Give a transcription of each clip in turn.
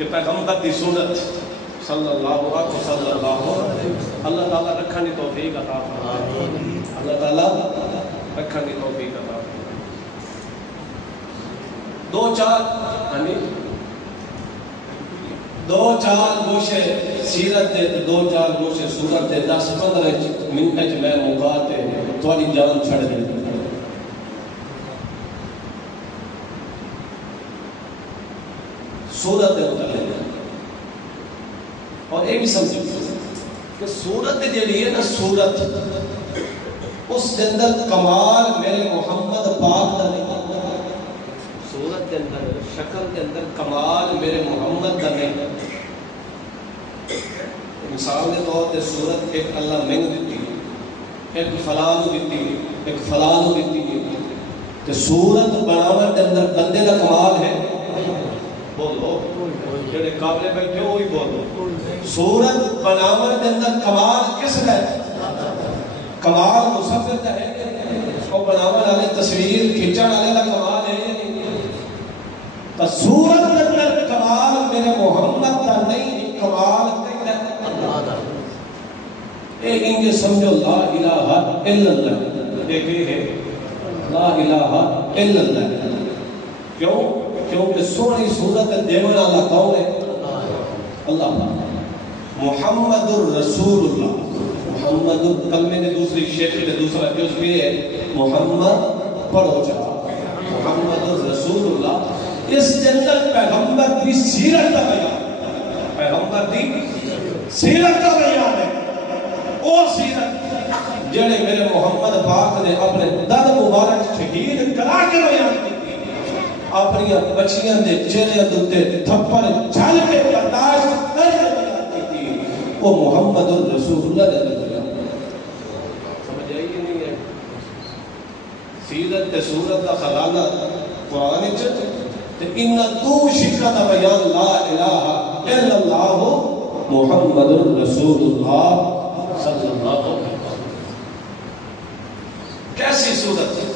کہ پیغمبر دی سنت صلی اللہ علیہ اللہ تعالیٰ رکھنے کی توفیق عطا فرمائے، اللہ تعالیٰ رکھنے کی توفیق عطا فرمائے۔ دو چار گوشے سیرت دے، دو چار گوشے سورت دے، 10-15 منٹ میں مقاتے تھوڑی جان چھڑ دیں۔ سورت دے متعلق اور یہ بھی سمجھو کہ سورت جڑی ہے نا، سورت اس کے اندر کمال میرے محمد پاک دا نہیں، سورت کے اندر شکل کے اندر کمال میرے محمد دا نہیں۔ مثال کے طور پہ سورت ایک اللہ میں دیتی ہے، ایک فلان دیتی ہے، ایک فلان دیتی ہے، تو سورت بناون کے اندر بندے کا کمال ہے، بولو جڑے قابل بیٹھے وہی بولو۔ سورت بناون کے اندر کمال کس کا ہے؟ کمال مصور کا ہے، اور بناون والے تصویر کھینچن والے کا کمال ہے۔ تو سورت کے اندر کمال میرے محمد کا نہیں، کمال اللہ دا۔ ایک انجھے سمجھو لا الہ الا اللہ، ایک ہے لا الہ الا اللہ۔ کیوں؟ کیونکہ سونی صورت دیون والا کون ہے؟ اللہ۔ محمد الرسول اللہ، محمد کلمے نے دوسری شکل نے دوسرا جز بھی ہے محمد پڑھو جا، محمد الرسول اللہ۔ اس کے اندر پیغمبر کی سیرت کا بیان، پیغمبر کی سیرت کا بیان ہے، وہ سیرت جڑے میرے محمد پاک نے اپنے در مبارک شہید کرا کے بیان کی، اپنی بچیاں دے چہرے دوتے تھپڑ چھل کے برداشت کر کے بیان کی، وہ محمد الرسول اللہ نے بیان۔ سمجھ آئی کہ نہیں ہے؟ سیرت تے سورت کا خزانہ قرآن وچ تے ان دو شکل دا بیان لا الہ الا اللہ محمد الرسول اللہ صلی اللہ علیہ وسلم۔ کیسی صورت ہے؟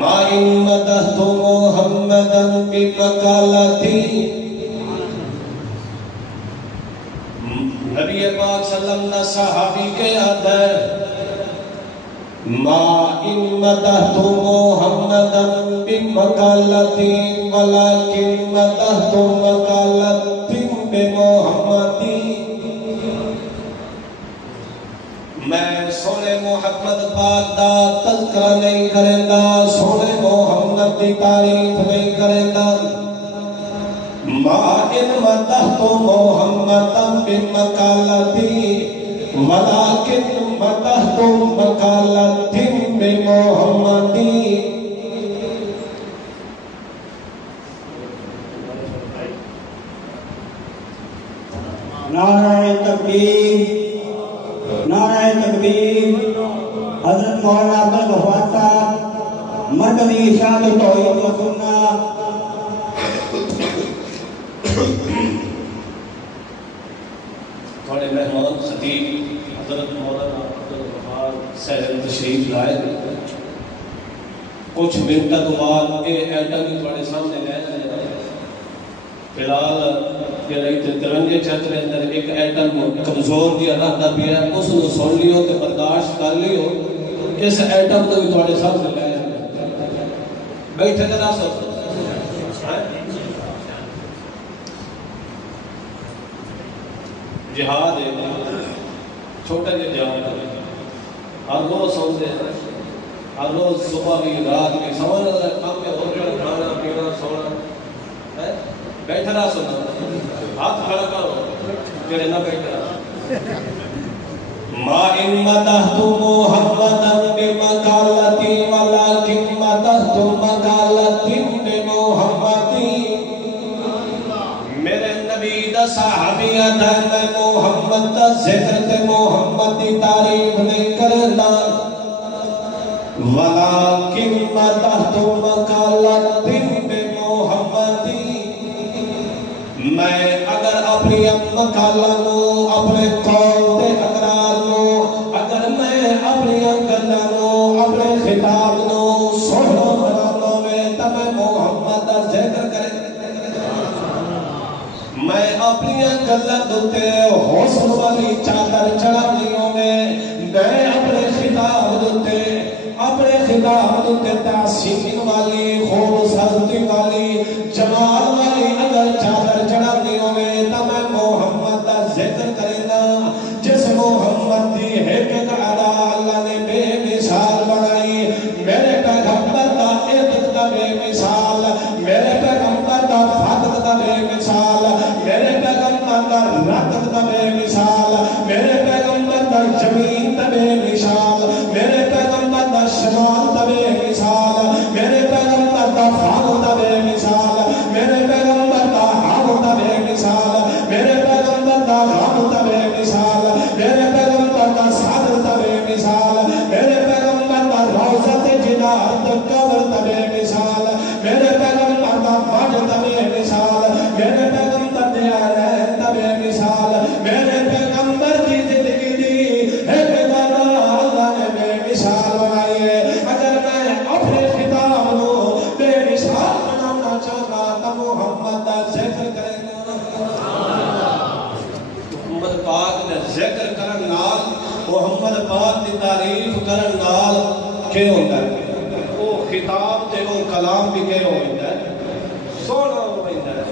ما ان مدحت محمدا بمقالتی، نبی پاک صلی اللہ علیہ وسلم صحابی کے عدد، ما ان مدحت محمدا بمقالتی ولكن مدحت مقالتی بمحمدی، میں سونے محمد پاک دا تذکرہ نہیں کریں گا، سونے محمد دی تعریف نہیں کریں گا۔ ما ان مدحت محمدا بمقالتی ولكن مدحت مقالتی بمحمدی۔ نعرہ تکبیر، نعرہ تکبیر۔ حضرت مولانا عبدالغفار صاحب مرکزی ارشاد توحید و سنت۔ تھوڑے مہمان خطیب حضرت مولانا عبدالغفار صاحب تشریف لائے، کچھ منٹوں تو بعد یہ ایٹم بھی تھوڑے سامنے لے جائے۔ فی الحال جڑی ترنگے چھتر اندر ایک ایٹم کمزور دیا رہتا پیا، اس کو سن لیو تے برداشت کر لیو، اس ایٹم تو بھی تھوڑے سامنے لے جائے۔ بیٹھے ذرا سو جہاد ہے، چھوٹا جہاں جہاد ہے، ہر روز سوتے ہیں، ہر روز صبح بھی رات بھی سونا کام میں ہو رہا، کھانا پینا سونا، بیٹھا رہا سونا، ہاتھ کھڑا کرو جڑے نہ بیٹھا رہا۔ ما ان مدحت محمدا بمقالتی ولكن مدحت مقالتی بمحمدی، میرے نبی دا صحابی ہے، میں محمد دا ذکر تے محمد دی تعریف نہیں کرتا، ولكن مدحت مقالتی بمحمدی، میں اگر اپنی مقالہ نو، اپنے قول تے اقرار نو، اگر میں اپنی گلاں نو، اپنے خطاب نو سنو بنانا میں تو میں محمد دا ذکر کرے اپنی گلت دوتے حسن والی چادر چڑھانی ہوئے میں اپنے خطاب دوتے تحسین والی خوبصورتی والی جمال والی اگر چادر چڑھانی ہوئے تو میں محمد کا ذکر کرنا جس محمد دی ایک ادا اللہ نے بے مثال بنائی میرے پیغمبر کا عزت کا بے مثال میرے پیغمبر کا فاطمہ کا بے مثال میرے پیغمبر کا رحمت کا بے مثال میرے پیغمبر کا زمین کا بے مثال میرے پیغمبر کا شمال کا بے مثال میرے پیغمبر کا فاطمہ کا بے مثال میرے پیغمبر کا حامد کا بے مثال میرے پیغمبر کا غم کا بے مثال میرے پیغمبر کا صادق کا بے مثال میرے پیغمبر کا روضۃ جنات قبر کا بے مثال میرے پیغمبر کا مجد کا بے مثال میرے پیغمبر دے آلین کا بے مثال میرے پیغمبر کی زندگی دی ایک دانا اللہ نے بے مثال بنائی ہے اگر میں اپنے خطاب کو بے مثال بنانا چاہتا تو محمد کا ذکر کریں محمد پاک نے ذکر کرن نال محمد پاک کی تعریف کرن نال کیا ہوتا ہے وہ خطاب تے وہ کلام بھی کیا ہوتا ہے سونا ہوتا ہے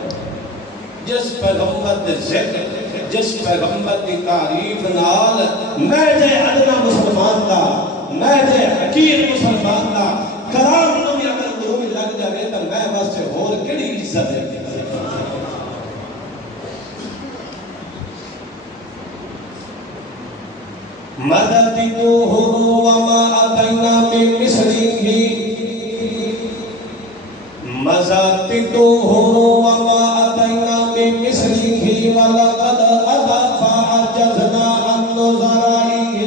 جس پیغمبر دے ذکر جس پیغمبر کی تعریف نال میں جے ادنا مسلمان دا میں جے حقیر مسلمان دا کلام نو بھی اگر دو بھی لگ جائے تو میں واسطے اور کیڑی عزت ہے مددتوه وما أتينا من مثله مزدتوه وما أتينا من مثله ولقد أتى فعجزنا عن نظرائه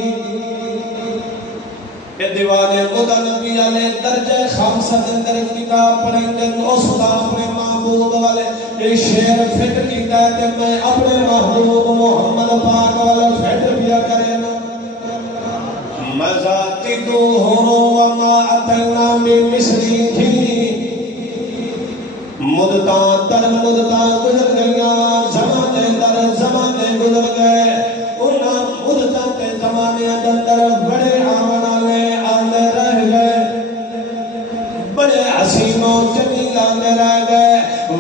دیوان خدا نبی علیہ درجہ خامسہ اندر کتاب پڑھیں گے اس کا اپنے محبوب والے یہ شعر فکر کیتا ہے کہ میں اپنے محبوب محمد پاک والے فکر بیا کریں مزاتدوه وما أتينا بمثله مدتاں در مدتاں گزر گئیاں زمانے در زمانے گزر گئے انہاں مدتاں تے زمانے اندر بڑے آمن والے آندے رہ گئے بڑے حسین و جمیل آندے رہ گئے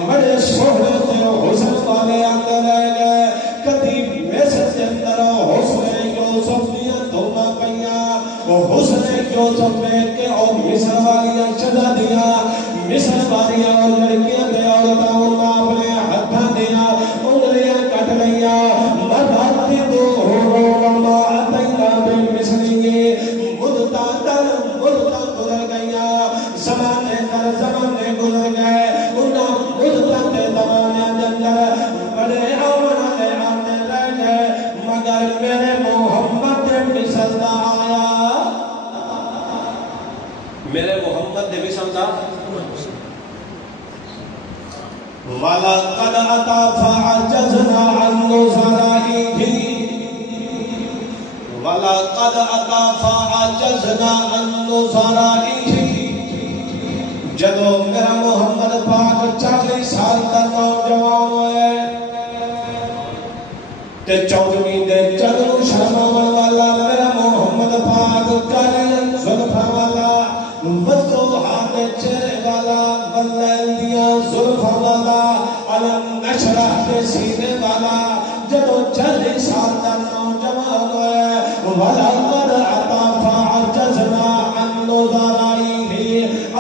بڑے سوہنے تے حسن والے آندے رہ گئے کدی مصر کے اندر حسن یوسف دیاں دھوما پئیاں حسن یوسف میں کہ اور مصر والیاں شہزادیاں مصر والیاں اور لڑکیاں تے عورتاں انہاں اپنے ہتھاں دیاں انگلیاں کٹ لئیاں مددتوه وما أتينا بمثله مدتاں در مدتاں گزر گئیاں زمانے در زمانے گزر گئے انہاں مدتاں تے زمانے دے اندر بڑے آمن والے آندے رہ گئے مگر میرے محمد دے مثل دا آیا میرے محمد دے مثل دا وَلَقَدْ أَتَى فَعَجَزْنَا عَنْ نُظَرَائِهِ وَلَقَدْ أَتَى فَعَجَزْنَا عَنْ نُظَرَائِهِ جدو میرا محمد پاک 40 سال کا نوجوان ہوئے تے 14ویں دے چلو شرماون والا میرا محمد پاک کالن زلفاں والا وضوحات چہرے والا واللیل دیاں زلفاں والا علم نشرح کے سینے والا جدو 40 سال کا نوجوان ہوئے وَلَقَدْ أَتَى فَعَجَزْنَا عَنْ نُظَرَائِهِ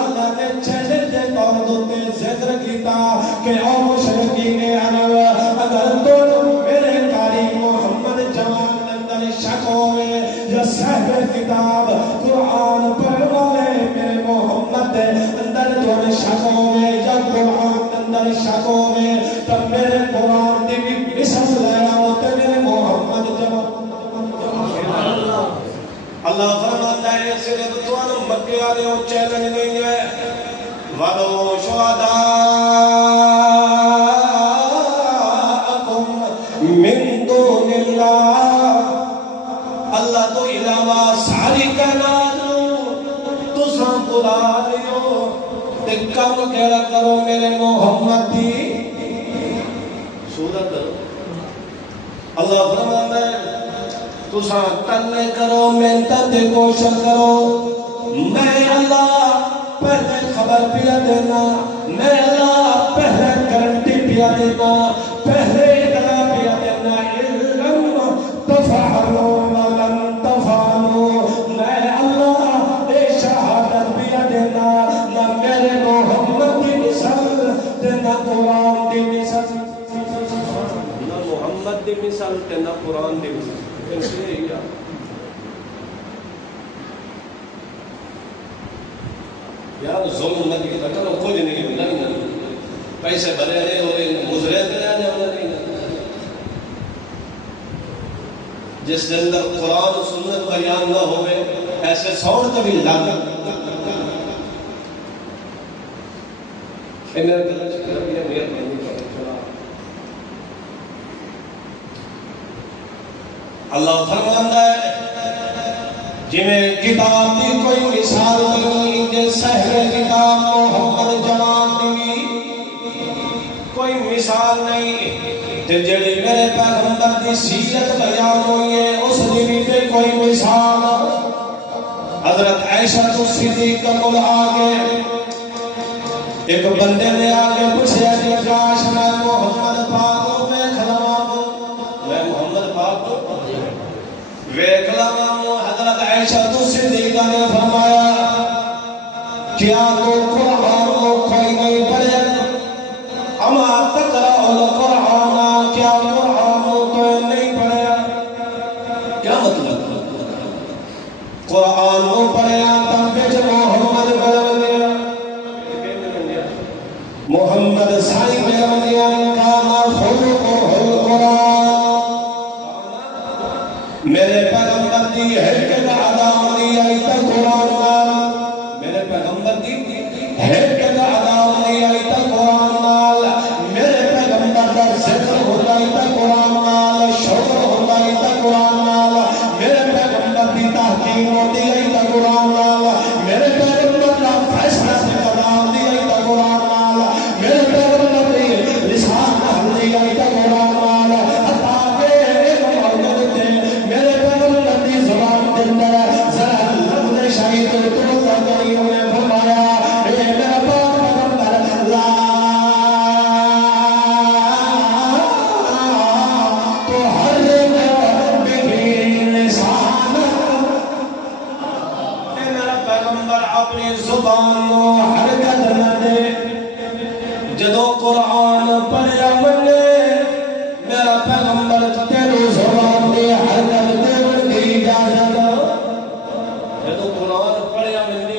اللہ نے چہرے دے طور دوتے ذکر کیتا کہ او مشرقین عرب اگر تو میرے کاری محمد جوان اندر شک ہوئے یا صاحب کتاب قرآن پڑھ والے میرے محمد اندر تو شک ہوئے یا قرآن اندر شک ہوئے تب میرے قرآن دی بھی مثل لے آؤ تے میرے محمد جوان اللہ فرماتا ہے صرف دوان مکہ والے وہ چیلنج نہیں ہے وَلَوْ شُهَدَاءَكُمْ مِن دُونِ اللَّهِ اللہ تو علاوہ ساری کائنات تساں بلا لیو تے کم کیڑا کرو میرے محمد دی سورت اللہ فرماتا ہے تساں تنے کرو محنت تے کوشش کرو میں اللہ پہلے خبر پیا دینا میں اللہ پہلے گارنٹی پیا دینا پہلے اطلاع پیا دینا علم تفعلوا ولن تفعلوا میں اللہ اے شہادت پیا دینا نہ میرے محمد کی مثال تے نہ قرآن کی مثال نہ محمد کی مثال تے نہ قرآن کی مثال ایسے ہی یار ظلم نہ کیا کرو کچھ نہیں ہونا نہیں پیسے بھرے نہیں ہو رہے مزرے کرنے ہونا نہیں جس کے اندر قرآن و سنت بیان نہ ہوئے ایسے ساؤنڈ کبھی لاگا اللہ فرماتا ہے جی میں کتاب دی کوئی مثال نہیں کہ سہل کتاب محمد جوان دی کوئی مثال نہیں تے جڑی میرے پیغمبر دی سیرت بیان ہوئی ہے اس دی تے کوئی مثال حضرت عائشہ صدیقہ کو آگے ایک بندے نے آگے پوچھا کہ کاش میں محمد پاک کو ویکھ لواں میں محمد پاک کو ویکھ لواں حضرت عائشہ صدیقہ نے فرمایا کیا تو قرآن کو کوئی نہیں پڑھے اما تقرأ القرآن کیا قرآن کو کوئی نہیں پڑھے کیا مطلب قرآن کو پڑھے تب بچ محمد بدل دیا محمد سائی بدل دیا کانا خلق القرآن میرے پیغمبر دی حرکت ادا ہوئی آئی تا قرآن نال میرے پیغمبر دی حرکت ادا ہوئی آئی تا قرآن نال میرے پیغمبر دا ذکر ہوتا آئی تا قرآن نال شعر ہوتا آئی تا قرآن نال میرے پیغمبر دی تحقیم ہوتی آئی تا قرآن نال میرے پیغمبر دا فیصلہ سے ادا ہوتی آئی تا قرآن نال میرے پیغمبر دی لسان ہوتی آئی تا قرآن نال حتیٰ کہ ایک موجود تھے میرے پیغمبر دی زبان دے اندر ذرا لفظ شہید تو تکری انہیں فرمایا اے میرا پیغمبر لا تو حرم به لسان اے میرا پیغمبر اپنی زبان کو حرکت نہ دے جدو قرآن پڑھیا منگے میرا پیغمبر تیرو زبان دے حرکت دے کی اجازت جدو قرآن پڑھیا منگے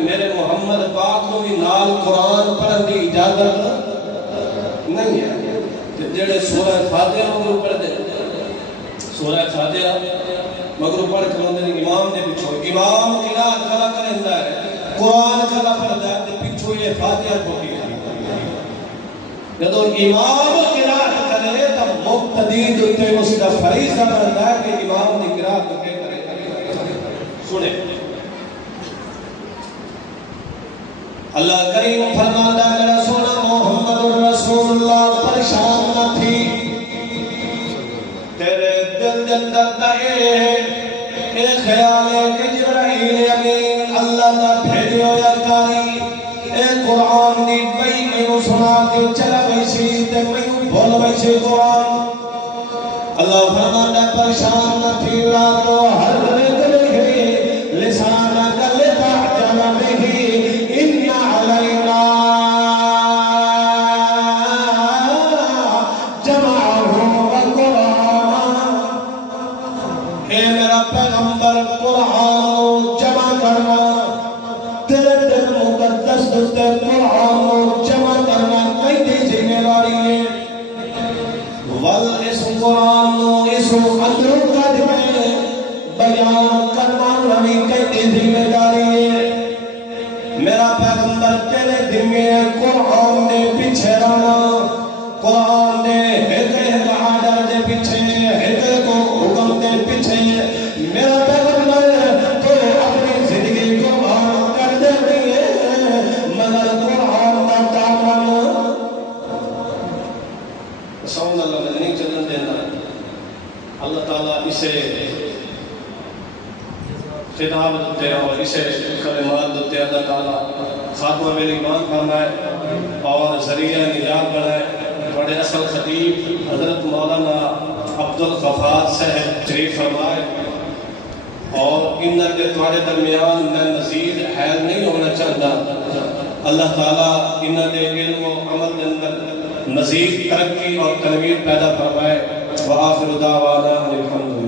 میرے محمد پاک کو بھی نال قرآن پڑھن دی اجازت نہیں ہے جڑے سورہ فاتحہ مگر پڑھ دے سورہ فاتحہ مگر پڑھ کے مندر امام دے پچھو امام قرآن کلا کرندہ ہے قرآن کلا پڑھ ہے تے پچھو یہ فاتحہ پڑھی ہے جدو امام قرآن کرے تب مقتدی دوتے اس کا فریضہ بنتا ہے کہ امام نے قرآن کرے سنے اللہ کریم فرماتا ہے میرا سونا محمد رسول اللہ پریشان نہ تھی تیرے دل دل درد اے خیال ہے کہ جبرائیل امین اللہ نہ بھیجو یا کاری اے قرآن دی بئی میں سنا کے چلا گئی سی تے میں بھول گئی سی قرآن اللہ فرماتا ہے پریشان نہ تھی راتو ہر دل گئی لسان گل تعجل بھی ان علینا جمعہ وقرآن اے میرا پیغمبر قرآن جمع کرنا تیرے دل مقدس دوستے قرآن جمع کرنا کئی دی ذمہ داری ہے اس قرآن اس اندروں کا دے بیان کرنا نمی کئی دی ذمہ داری ہے میرا پیغمبر تیرے دل میں قرآن دے پیچھے رہنا قرآن دے ایک آڈر دے پیچھے ایک کو حکم دے پیچھے میرا پیغمبر تو اپنی زندگی کو قرآن کر دے رہی ہے مگر قرآن کا دامن سون اللہ میں نہیں چلن دینا اللہ تعالیٰ اسے خطاب دیتے اور اسے کلمات دیتے اللہ تعالیٰ خاتمہ میں ایمان فرمائے اور ذریعہ نجات بنائے. بڑے اصل خطیب حضرت مولانا عبدالغفار صاحب شریف فرمائے اور ان کے تمہارے درمیان میں مزید حیل نہیں ہونا چاہتا. اللہ تعالیٰ ان کے علم و عمل کے اندر مزید ترقی اور تنویر پیدا فرمائے. وآخر دعوانا الحمد